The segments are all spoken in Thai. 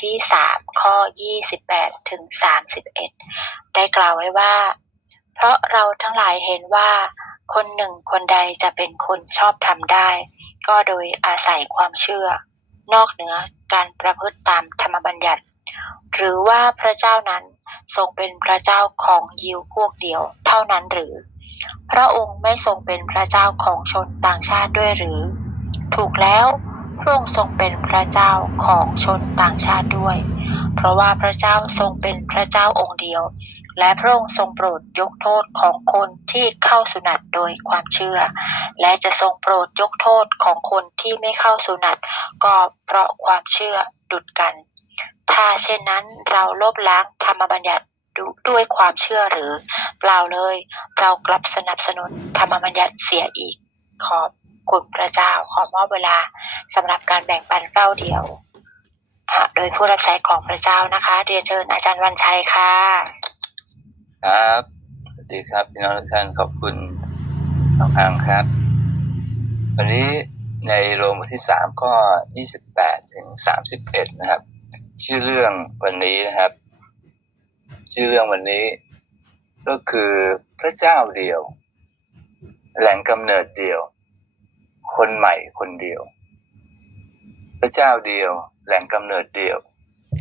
ที่สามข้อยี่สิบแปดถึงสามสิบเอ็ดได้กล่าวไว้ว่า เพราะเราทั้งหลายเห็นว่า คนหนึ่งคนใดจะเป็นคนชอบทำได้ ก็โดยอาศัยความเชื่อ นอกเหนือการประพฤติตามธรรมบัญญัติ หรือว่าพระเจ้านั้นทรงเป็นพระเจ้าของยิวพวกเดียวเท่านั้นหรือ พระองค์ไม่ทรงเป็นพระเจ้าของชนต่างชาติด้วยหรือ ถูกแล้ว พระองค์ทรงเป็นพระเจ้าของชนต่างชาติด้วย เพราะว่าพระเจ้าทรงเป็นพระเจ้าองค์เดียว และพระองค์ทรงโปรดยกโทษของคนที่เข้าสุนัตโดยความเชื่อ และจะทรงโปรดยกโทษของคนที่ไม่เข้าสุนัตก็เพราะความเชื่อดุดกัน ถ้าเช่นนั้นเราลบล้างธรรมบัญญัติด้วยความเชื่อหรือ เปล่าเลย เรากลับสนับสนุนธรรมบัญญัติเสียอีกขอบ คุณพระเจ้าขอมอบเวลาสำหรับการแบ่งปันเก้าเดียวโดยผู้รับใช้ของพระเจ้านะคะ เรียนเชิญอาจารย์วันชัยค่ะ ครับสวัสดีครับพี่น้องทุกท่านขอบคุณน้องพังครับ วันนี้ในโรมบทที่สามข้อยี่สิบแปดถึงสามสิบเอ็ดนะครับ ชื่อเรื่องวันนี้นะครับ ชื่อเรื่องวันนี้ ก็คือพระเจ้าเดียว แหล่งกำเนิดเดียว คนใหม่คนเดียว พระเจ้าเดียว แหล่งกำเนิดเดียว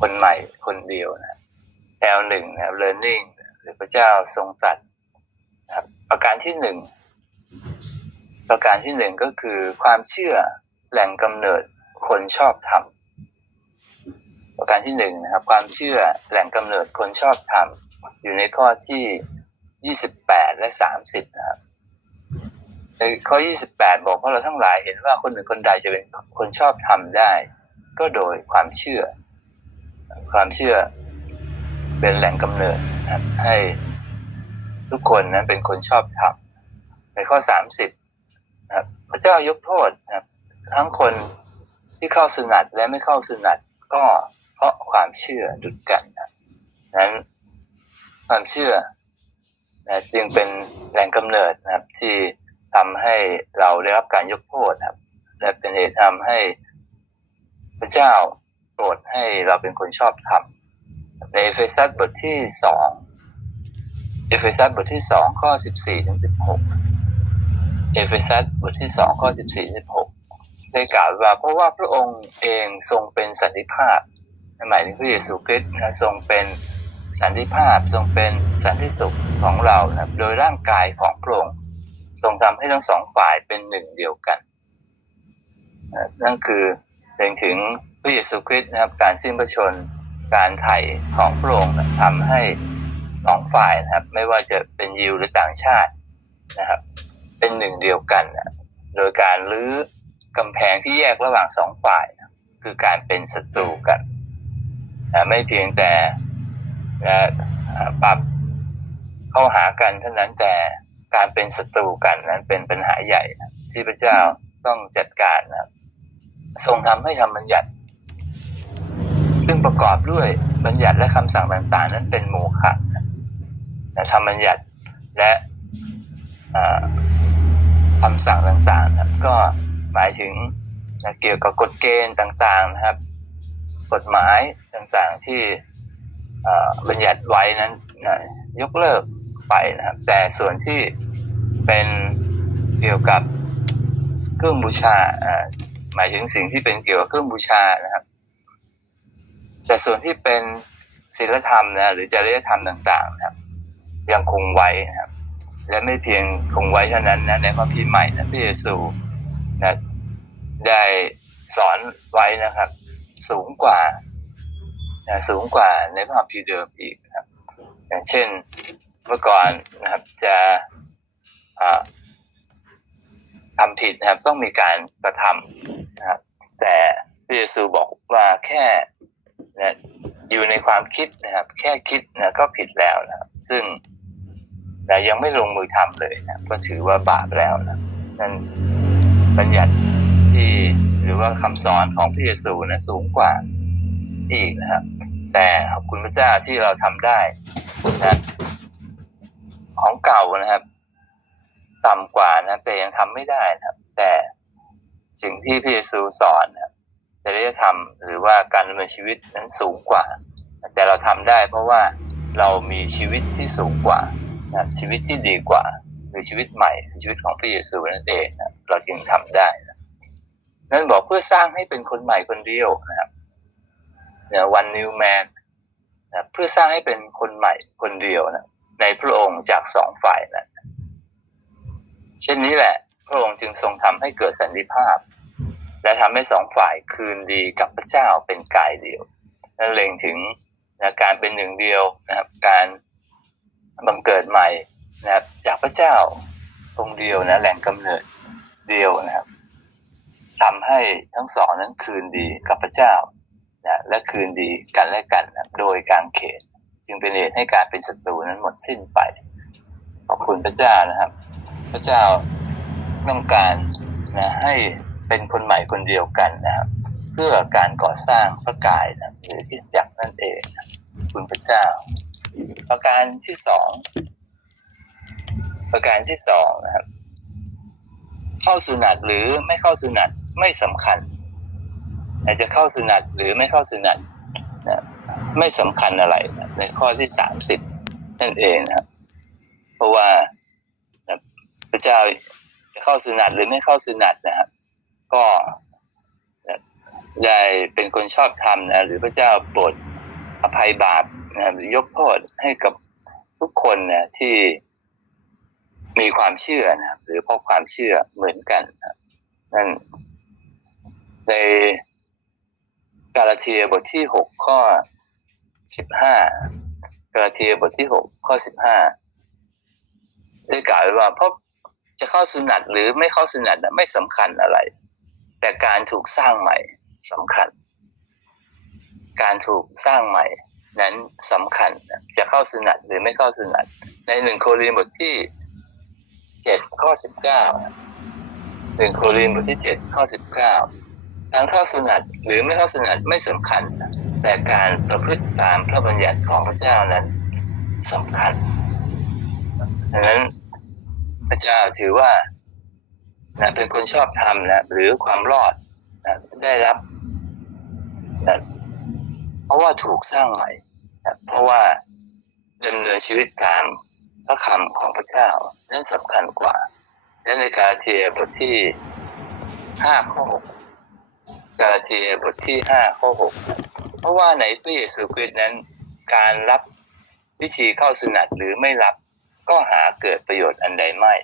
คนใหม่คนเดียวนะแนวหนึ่งนะครับ learning หรือพระเจ้าทรงตรัสนะครับประการที่หนึ่งประการที่หนึ่งก็คือความเชื่อแหล่งกำเนิดคนชอบธรรมประการที่หนึ่งนะครับ ความเชื่อแหล่งกำเนิดคนชอบธรรมอยู่ในข้อที่ยี่สิบแปดและสามสิบนะครับ ในข้อยี่สิบอกว่าเราทั้งหลายเห็นว่าคนหนึ่งคนใดจะเป็นคนชอบธรรมได้ ก็โดยความเชื่อ ความเชื่อเป็นแหล่งกำเนิดให้ทุกคนนั้นเป็นคนชอบธรรมในข้อสามสิบนะครับพระเจ้ายกโทษนะครับทั้งคนที่เข้าสุนัตและไม่เข้าสุนัตก็เพราะความเชื่อดุจกันนะนั้นความเชื่อนะจึงเป็นแหล่งกำเนิดนะครับที่ ทำให้เราได้รับการยกโทษครับ และเป็นเหตุทำให้พระเจ้าโปรดให้เราเป็นคนชอบธรรมในเอเฟซัสบทที่สองเอเฟซัสบทที่สองข้อสิบสี่ถึงสิบหกเอเฟซัสบทที่สองข้อสิบสี่สิบหกได้กล่าวว่าเพราะว่าพระองค์เองทรงเป็นสันติภาพหมายถึงพระเยซูคริสต์นะทรงเป็นสันติภาพทรงเป็นสันติสุขของเรานะโดยร่างกายของพระองค์ ทรงทำให้ทั้งสองฝ่ายเป็นหนึ่งเดียวกัน นั่นคือถึงถึงพระเยซูคริสต์นะครับ การสิ้นพระชนการไถ่ของพระองค์ทำให้สองฝ่ายนะครับ ไม่ว่าจะเป็นยิวหรือต่างชาตินะครับ เป็นหนึ่งเดียวกันนะโดยการรื้อกำแพงที่แยกระหว่างสองฝ่ายนะคือการเป็นศัตรูกันนะไม่เพียงแต่นะปรับเข้าหากันเท่านั้นแต่ การเป็นศัตรูกันนั้นเป็นปัญหาใหญ่ที่พระเจ้าต้องจัดการนะทรงทำให้ทำบัญญัติ ซึ่งประกอบด้วยบัญญัติและคำสั่งต่างๆ นั้นเป็นโมฆะนะทำบัญญัติและคำสั่งต่างๆนะก็หมายถึงนะเกี่ยวกับกฎเกณฑ์ต่างๆนะครับ กฎหมายต่างๆที่บัญญัติไว้นั้นนะยกเลิก ไปนะครับ แต่ส่วนที่เป็นเกี่ยวกับเครื่องบูชาหมายถึงสิ่งที่เป็นเกี่ยวกับเครื่องบูชานะครับ แต่ส่วนที่เป็นศีลธรรมนะหรือจริยธรรมต่างๆนะครับ ยังคงไว้นะครับ และไม่เพียงคงไว้เท่านั้นนะในพระพีร์ใหม่นะพระเยซูนะได้สอนไว้นะครับ สูงกว่านะสูงกว่าในพระคัมภีร์เดิมอีกนะครับ อย่างเช่น เมื่อก่อนนะครับจะทำผิดนะครับ ต้องมีการกระทำนะครับ แต่พระเยซูบอกว่าแค่นะอยู่ในความคิดนะครับ แค่คิดนะก็ผิดแล้วนะครับ ซึ่งแต่ยังไม่ลงมือทำเลยนะก็ถือว่าบาปแล้วนะนั่นบัญญัติที่หรือว่าคำสอนของพระเยซูนะสูงกว่าอีกนะครับ แต่ขอบคุณพระเจ้าที่เราทำได้นะ ของเก่านะครับ ต่ำกว่านะแต่ยังทำไม่ได้นะครับ แต่สิ่งที่พระเยซูสอนนะจริยธรรมหรือว่าการดำเนินชีวิตนั้นสูงกว่า แต่เราทำได้เพราะว่าเรามีชีวิตที่สูงกว่านะชีวิตที่ดีกว่า หรือชีวิตใหม่ ชีวิตของพระเยซูนั่นเองนะเราจึงทำได้นะนั่นบอกเพื่อสร้างให้เป็นคนใหม่คนเดียวนะครับเนี่ยวันนิวแมนนะเพื่อสร้างให้เป็นคนใหม่คนเดียวนะ ในพระองค์จากสองฝ่ายนะเช่นนี้แหละ พระองค์จึงทรงทำให้เกิดสันติภาพ และทำให้สองฝ่ายคืนดีกับพระเจ้าเป็นกายเดียวนั่นเล็งถึงนะการเป็นหนึ่งเดียวนะครับ การบังเกิดใหม่นะครับ จากพระเจ้าองค์เดียวนะแหล่งกำเนิดเดียวนะครับทำให้ทั้งสองนั้นคืนดีกับพระเจ้านะและคืนดีกันและกันนะโดยการเขต จึงเป็นเหตุให้การเป็นศัตรูนั้นหมดสิ้นไป ขอบคุณพระเจ้านะครับ พระเจ้าต้องการนะให้เป็นคนใหม่คนเดียวกันนะครับ เพื่อการก่อสร้างพระกายนะหรือที่จักนั่นเองนะคุณพระเจ้า ประการที่สองประการที่สองนะครับ เข้าสุนัตหรือไม่เข้าสุนัตไม่สำคัญอาจจะเข้าสุนัตหรือไม่เข้าสุนัตนะไม่สำคัญอะไรนะ ในข้อที่สามสิบนั่นเองนะครับ เพราะว่าพระเจ้าจะเข้าสุนัตหรือไม่เข้าสุนัตนะครับ ก็ได้เป็นคนชอบธรรมนะหรือพระเจ้าโปรดอภัยบาปนะหรือยกโทษให้กับทุกคนนะที่มีความเชื่อนะหรือเพราะความเชื่อเหมือนกันนะนั่นในกาลาเทียบทที่หกข้อ สิบห้ากาลาเทียบทที่หกข้อสิบห้าได้กล่าวไว้ว่าเพราะจะเข้าสุนัตหรือไม่เข้าสุนัตไม่สำคัญอะไร แต่การถูกสร้างใหม่สำคัญ การถูกสร้างใหม่ นั้นสำคัญจะเข้าสุนัตหรือไม่เข้าสุนัตในหนึ่งโครินบทที่เจ็ดข้อสิบเก้าหนึ่งโครินบทที่เจ็ดข้อสิบเก้าการเข้าสุนัตหรือไม่เข้าสุนัตไม่สำคัญ แต่การประพฤติตามพระบัญญัติของพระเจ้านั้นสำคัญดังนั้นพระเจ้าถือว่านะเป็นคนชอบธรรมนะหรือความรอดนะได้รับนะเพราะว่าถูกสร้างใหม่นะเพราะว่าดำเนินชีวิตตามพระคำของพระเจ้านั้นสำคัญกว่าและในกาเทียบทที่ห้าข้อหกกาลาเทียบทที่ห้าข้อหก เพราะว่าในพระเยซูคริสต์นั้น การรับวิธีเข้าสุนัตหรือไม่รับก็หาเกิดประโยชน์อันใดไม่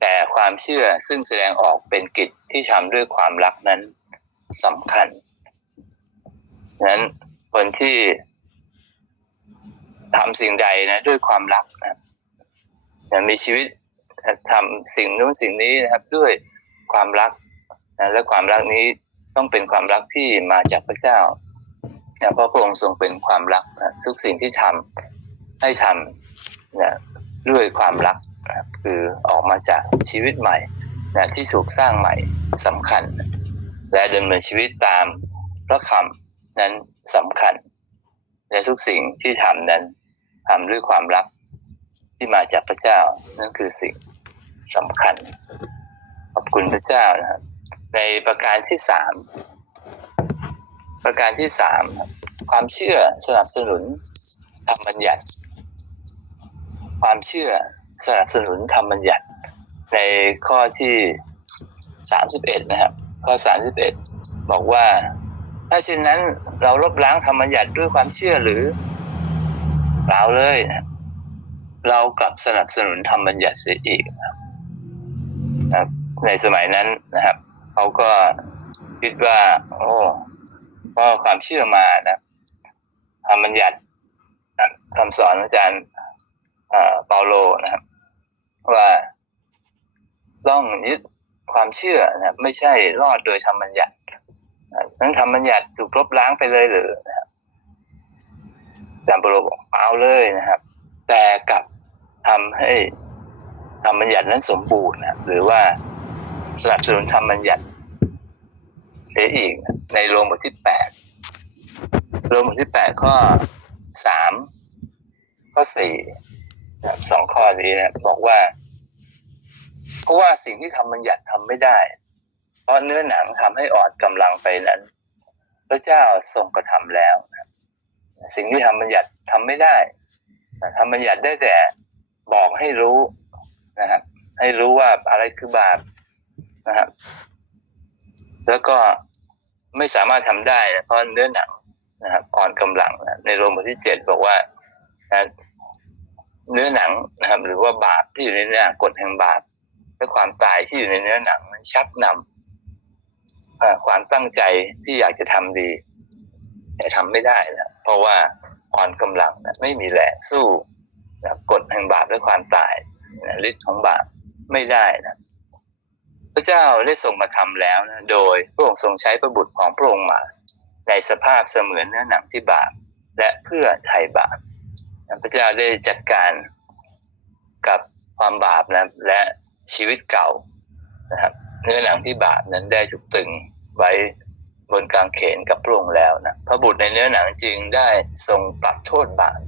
แต่ความเชื่อซึ่งแสดงออกเป็นกิจที่ทำด้วยความรักนั้นสำคัญนั้นคนที่ทำสิ่งใดนะด้วยความรักนะนะมีชีวิตทำสิ่งนู้นสิ่งนี้นะครับด้วยความรักนะและความรักนี้ต้องเป็นความรักที่มาจากพระเจ้า นะเพราะพระองค์ทรงเป็นความรักนะทุกสิ่งที่ทำให้ทำนะด้วยความรักนะคือออกมาจากชีวิตใหม่นะที่ถูกสร้างใหม่สำคัญ และดำเนินชีวิตตามพระคำนั้นสำคัญ และทุกสิ่งที่ทำนั้นทำด้วยความรักที่มาจากพระเจ้านั่นคือสิ่งสำคัญ ขอบคุณพระเจ้านะครับในประการที่สาม ประการที่สามความเชื่อสนับสนุนธรรมบัญญัติ ความเชื่อสนับสนุนธรรมบัญญัติ ในข้อที่สามสิบเอ็ดนะครับ ข้อสามสิบเอ็ดบอกว่า ถ้าเช่นนั้นเราลบล้างธรรมบัญญัติด้วยความเชื่อหรือเปล่าเลยนะเรากลับสนับสนุนธรรมบัญญัติเสียอีกนะครับในสมัยนั้นนะครับเขาก็คิดว่า โอ้ พราะความเชื่อมานะธรรมบัญญัติคำสอนอาจารย์เปาโลนะครับ ว่าต้องยึดความเชื่อนะไม่ใช่รอดโดยธรรมบัญญัตินั้นธรรมบัญญัติถูกลบล้างไปเลยหรือนะครับอาจารย์เปาโลบอกเปล่าเลยนะครับ แต่กลับทำให้ธรรมบัญญัตินั้นสมบูรณ์นะหรือว่าสนับสนุนธรรมบัญญัติเสียอีกในโรมบทที่ แปดโรมบทที่แปดข้อสามข้อสี่สองข้อนี้นะบอกว่า เพราะว่าสิ่งที่ทำบัญญัติทำไม่ได้ เพราะเนื้อหนังทำให้อ่อนกำลังไปนั้น พระเจ้าทรงกระทำแล้ว สิ่งที่ทำบัญญัติทำไม่ได้ทำบัญญัติได้แต่บอกให้รู้นะครับให้รู้ว่าอะไรคือบาปนะครับแล้วก็ ไม่สามารถทำได้เพราะเนื้อหนังนะครับอ่อนกำลังนะในโรมบทที่เจ็ดบอกว่านะเนื้อหนังนะครับ หรือว่าบาปที่อยู่ในเนื้อหนังกฎแห่งบาปและความตายที่อยู่ในเนื้อหนังมันชักนำอ่าความตั้งใจที่อยากจะทำดี แต่ทำไม่ได้นะเพราะว่าอ่อนกำลังนะไม่มีแรงสู้นะกฎแห่งบาปและความตายนะฤทธิ์ของบาปไม่ได้นะ ระเจ้าได้ทรงมาทำแล้วนะโดยพระองค์ทรงใช้พระบุตรของพระองค์มา ในสภาพเสมือนเนื้อหนังที่บาปและเพื่อไถ่บาปพระเจ้าได้จัดการกับความบาปนะและชีวิตเก่านะครับเนื้อหนังที่บาปนั้นได้ถูกตึงไว้บนกางเขนกับพระองค์แล้วนะพระบุตรในเนื้อหนังจึงได้ทรงปรับโทษบาป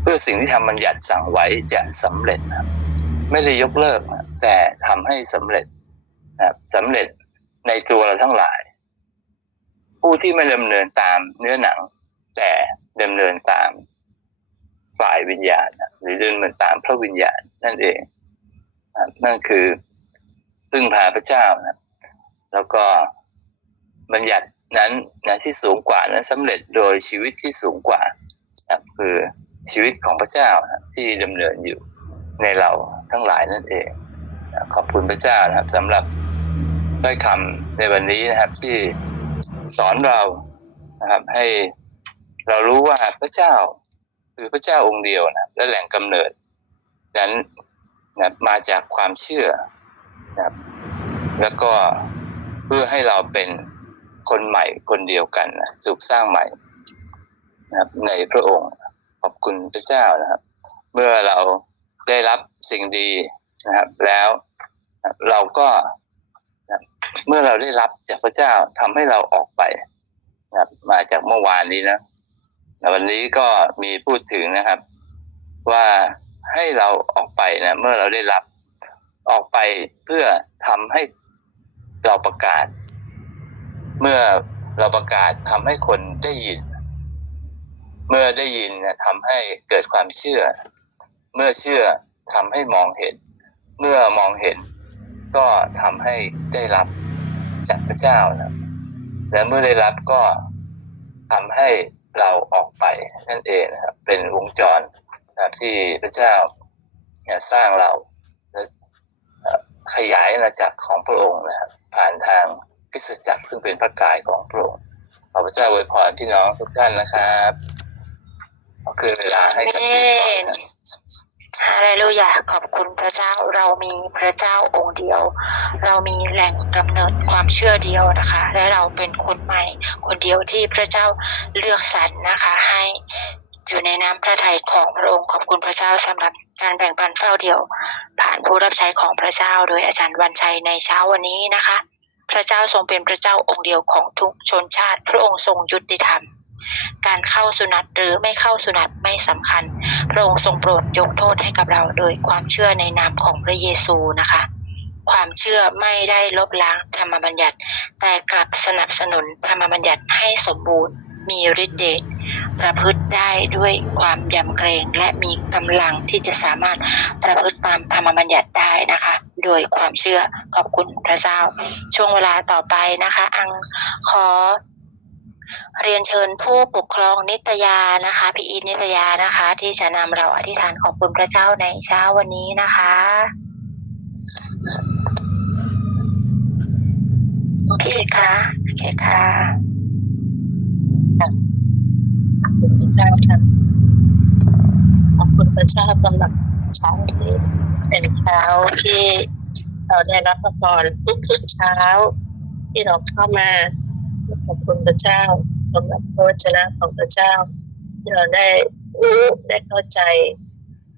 เพื่อสิ่งที่ทำบัญญัติสั่งไว้จะสำเร็จนะครับ ไม่ได้ยกเลิกนะแต่ทำให้สำเร็จนะครับสำเร็จในตัวเราทั้งหลาย ผู้ที่ไม่ดำเนินตามเนื้อหนัง แต่ดำเนินตามฝ่ายวิญญาณนะหรือดำเนินตามพระวิญญาณนั่นเองนั่นคือพึ่งพาพระเจ้านะแล้วก็บัญญัตินั้นนะที่สูงกว่านั้นสำเร็จโดยชีวิตที่สูงกว่านะคือชีวิตของพระเจ้านะที่ดำเนินอยู่ในเรา ทั้งหลายนั่นเอง ขอบคุณพระเจ้านะครับสำหรับถ้อยคำในวันนี้นะครับที่สอนเรานะครับ ให้เรารู้ว่าพระเจ้าคือพระเจ้าองค์เดียวนะและแหล่งกำเนิด นั้นนะมาจากความเชื่อนะครับแล้วก็เพื่อให้เราเป็นคนใหม่คนเดียวกันนะถูกสร้างใหม่นะครับในพระองค์ขอบคุณพระเจ้านะครับ เมื่อเราได้รับ สิ่งดีนะครับ แล้วเราก็นะเมื่อเราได้รับจากพระเจ้าทำให้เราออกไปนะครับ มาจากเมื่อวานนี้นะวันนี้ก็มีพูดถึงนะครับ ว่าให้เราออกไปนะเมื่อเราได้รับออกไปเพื่อทำให้เราประกาศ เมื่อเราประกาศทำให้คนได้ยิน เมื่อได้ยินนะทำให้เกิดความเชื่อ เมื่อเชื่อ ทำให้มองเห็น เมื่อมองเห็น ก็ทำให้ได้รับจากพระเจ้านะและเมื่อได้รับก็ทำให้เราออกไปนั่นเองนะครับ เป็นวงจรนะครับที่พระเจ้าเนี่ยสร้างเราและขยายอาณาจักรของพระองค์นะครับผ่านทางคริสจักรซึ่งเป็นพระกายของพระองค์ขอพระเจ้าอวยพรพี่น้องทุกท่านนะครับขอคืนเวลาให้กับพี่ก่อนนะ ฮาเลลูยาขอบคุณพระเจ้าเรามีพระเจ้าองค์เดียว เรามีแหล่งกำเนิดความเชื่อเดียวนะคะ และเราเป็นคนใหม่คนเดียวที่พระเจ้าเลือกสรรนะคะ ให้อยู่ในน้ำพระทัยของพระองค์ขอบคุณพระเจ้าสำหรับการแบ่งปันเฝ้าเดียว ผ่านผู้รับใช้ของพระเจ้าโดยอาจารย์วันชัยในเช้าวันนี้นะคะ พระเจ้าทรงเป็นพระเจ้าองค์เดียวของทุกชนชาติ พระองค์ทรงยุติธรรม การเข้าสุนัตหรือไม่เข้าสุนัตไม่สำคัญ พระองค์ทรงโปรดยกโทษให้กับเราโดยความเชื่อในนามของพระเยซูนะคะ ความเชื่อไม่ได้ลบล้างธรรมบัญญัติ แต่กลับสนับสนุนธรรมบัญญัติให้สมบูรณ์มีฤทธิ์เดชประพฤติได้ด้วยความยำเกรงและมีกำลังที่จะสามารถประพฤติตามธรรมบัญญัติได้นะคะ โดยความเชื่อขอบคุณพระเจ้า ช่วงเวลาต่อไปนะคะ อังขอ เรียนเชิญผู้ปกครองนิตยานะคะพี่อีทนิตยานะคะ ที่จะนำเราอธิษฐานขอบคุณพระเจ้าในเช้าวันนี้นะคะพี่อีทคะโอเคค่ะขอบคุณพระเจ้าค่ะขอบคุณพระเจ้าสำหรับเช้านี้เป็นเช้าที่เราได้รับพระพรทุกๆเช้าที่เราเข้ามา ขอบคุณพระเจ้าสำหรับพระวจนะของพระเจ้าที่เราได้รู้ได้เข้าใจ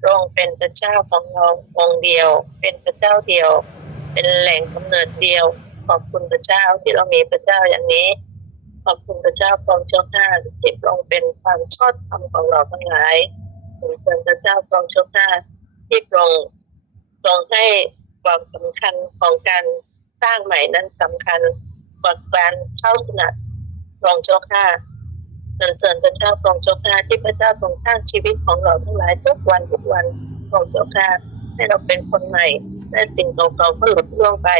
พระองค์เป็นพระเจ้าของเราองค์เดียว เป็นพระเจ้าเดียว เป็นแหล่งกำเนิดเดียว ขอบคุณพระเจ้าที่เรามีพระเจ้าอย่างนี้ ขอบคุณพระเจ้าทรงเจ้าข้าที่ทรงเป็นความชอบธรรมของเราทั้งหลายขอบคุณพระเจ้าทรงเจ้าข้าที่ทรงทรงให้ความสำคัญของการสร้างใหม่นั้นสำคัญ กอดกลานเข้าสนับรองเจ้าค่ะสรรเสริญพระเจ้าทรงเจ้าค่ะที่พระเจ้าทรงสร้างชีวิตของเราทั้งหลายทุกวันทุกวันทรงเจ้าค่ะให้เราเป็นคนใหม่และสิ่งเก่าๆก็หลุดล่วงไป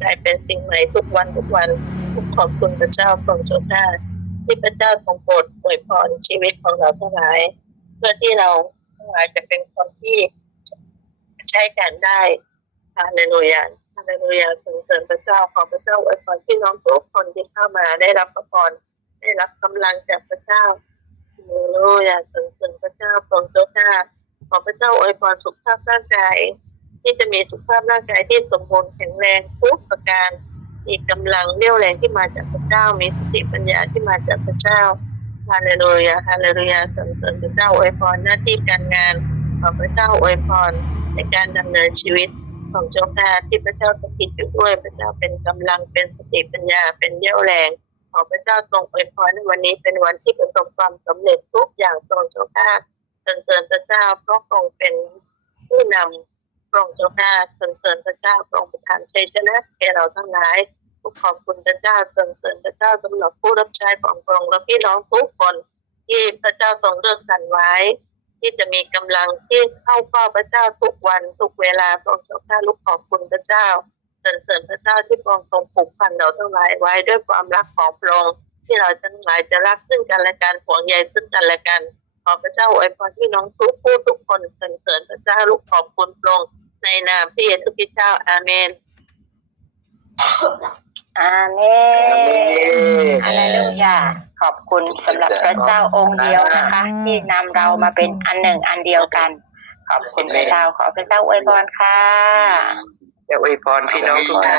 กลายเป็นสิ่งใหม่ทุกวันทุกวันทุกขอบคุณพระเจ้าทรงเจ้าค่ะที่พระเจ้าทรงโปรดอวยพรชีวิตของเราทั้งหลาย เพื่อที่เราทั้งหลายจะเป็นคนที่ใช้การได้ฮาเลลูยา ฮาเลลูยาสรรเสริญพระเจ้าขอพระเจ้าอวยพรพี่น้องทุกคนที่เข้ามาได้รับพระพรได้รับกำลังจากพระเจ้าฮาเลลูยาสรรเสริญพระเจ้าทรงเจ้าข้าขอพระเจ้าอวยพรสุขภาพร่างกายที่จะมีสุขภาพร่างกายที่สมบูรณ์แข็งแรงทุกประการมีกำลังเรี่ยวแรงที่มาจากพระเจ้า มีสติปัญญาที่มาจากพระเจ้าฮาเลลูยาฮาเลลูยาสรรเสริญพระเจ้าอวยพรหน้าที่การงานขอพระเจ้าอวยพรในการดำเนินชีวิต ของเจ้าค่ะที่พระเจ้าสถิตอยู่ด้วยพระเจ้าเป็นกำลังเป็นสติปัญญาเป็นเรี่ยวแรงขอพระเจ้าทรงอวยพรในวันนี้เป็นวันที่ประสบความสำเร็จทุกอย่างทรงเจ้าค่ะสรรเสริญพระเจ้าเพราะทรงเป็นผู้นำพระองค์เจ้าค่ะสรรเสริญพระเจ้าพระองค์ประทานชัยชนะแก่เราทั้งหลายขอบคุณพระเจ้าสรรเสริญพระเจ้าสำหรับผู้รับใช้ของพระองค์และพี่น้องทุกคนที่พระเจ้าทรงเลือกสรรไว้ ที่จะมีกำลังที่เข้าเฝ้าพระเจ้าทุกวันทุกเวลาพระองค์เจ้าข้าลูกขอบคุณพระเจ้าสรรเสริญพระเจ้าที่พระองค์ทรงผูกพันเราทั้งหลายไว้ด้วยความรักของพระองค์ที่เราทั้งหลายจะรักซึ่งกันและกันห่วงใยซึ่งกันและกันขอพระเจ้าอวยพรพี่น้องทุกผู้ทุกคนสรรเสริญพระเจ้าลูกขอบคุณพระองค์ในนามพระเยซูคริสต์เจ้าอาเมน อาเมนฮาเลลูยาขอบคุณสำหรับพระเจ้าองค์เดียวนะคะ ที่นำเรามาเป็นอันหนึ่งอันเดียวกัน ขอบคุณพระเจ้าขอพระเจ้าอวยพรค่ะจะอวยพรพี่น้องทุกท่าน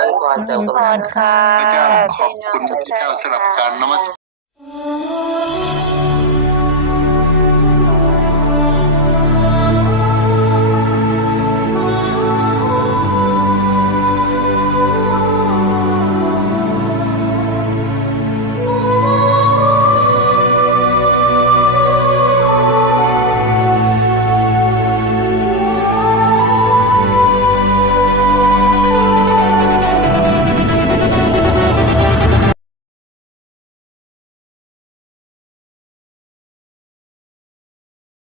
อวยพรเจ้าพรค่ะพระเจ้าขอบคุณพระเจ้าสำหรับการนมัส